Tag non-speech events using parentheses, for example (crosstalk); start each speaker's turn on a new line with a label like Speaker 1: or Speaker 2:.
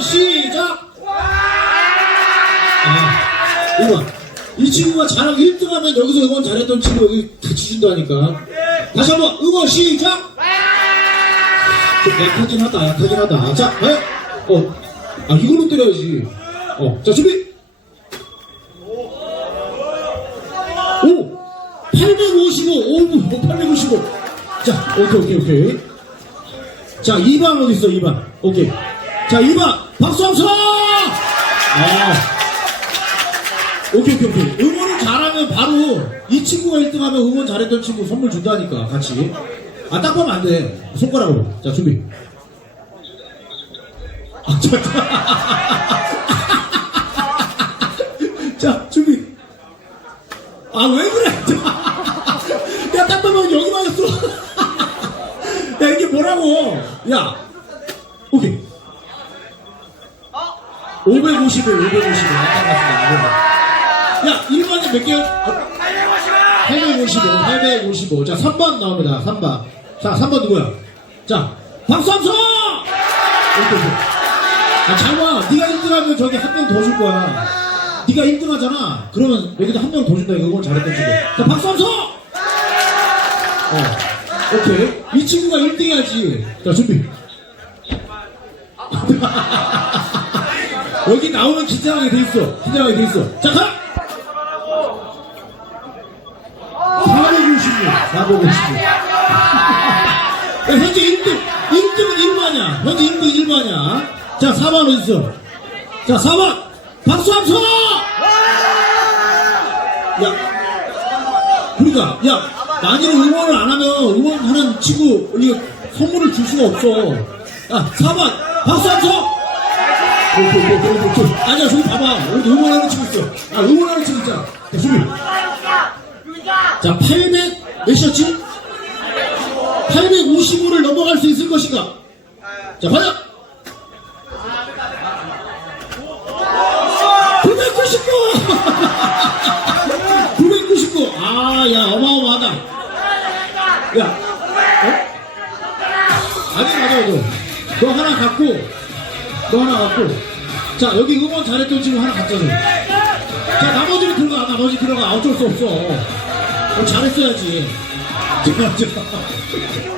Speaker 1: 시작! 아. 이 친구가 잘하고 1등 하면 여기서 응원 잘했던 친구 여기 같이 준다니까. 다시 한번 응원 시작! 좀 약하긴 하다, 약하긴 하다. 자, 과연? 어, 아, 이걸로 때려야지. 어, 자, 준비! 오! 855! 오, 855! 자, 오케이, 오케이, 오케이. 자, 2번 어디 있어, 2번. 오케이. 자, 2번. 박수 함수! 아. 오케이, 오케이, 오케이. 응원을 잘하면 바로 이 친구가 1등 하면 응원 잘했던 친구 선물 준다니까, 같이. 아, 딱 보면 안 돼. 손가락으로. 자, 준비. 아, 자, (laughs) 자, 준비. 아, 왜 그래? (laughs) 야, 딱 보면 여기 맞았어. (laughs) 야, 이게 뭐라고? 야, 오케이. 550에 550에 야, 1번에 몇 개야? 855, 855. 자, 3번 나옵니다. 3번. 자, 3번 누구야? 자, 박수! 오케이, 오케이. 아, 잘 봐. 네가 1등하면 저기 한 명 더 줄 거야. 네가 1등 하잖아. 그러면 여기도 한 명 더 준다. 이거 잘했던 친구. 자, 박수 함수! 어. 오케이. 이 친구가 1등 해야지. 자, 준비. (laughs) 여기 나오면 긴장하게 돼 있어. 긴장하게 돼 있어. 자, 가! 456. 456. 야, 현재 1등. 1등은 1반이야. 현재 1등 1반이야. 자, 4번 어딨어? 자, 4번. 박수 함수 야. 그러니까, 야, 만약에 응원을 안 하면 응원하는 친구, 우리가 선물을 줄 수가 없어. 야, 4번. 박수 함수 아니야, 저기 봐봐. 여기 응원하는 친구 있어. 아, 응원하는 친구 있잖아. 자. 자, 800, 몇이었지? 855를 넘어갈 수 있을 것인가? 자, 과연! 999! 999! 아, 야, 어마어마하다. 야, 어? 아니, 맞아, 맞아. 너 하나 갖고, 너 하나 갖고. 자, 여기 응원 잘했던 친구 하나 갖자고. 자, 나머지는 들어가, 나머지 들어가. 어쩔 수 없어. 어, 잘했어야지. (laughs) 자, 자.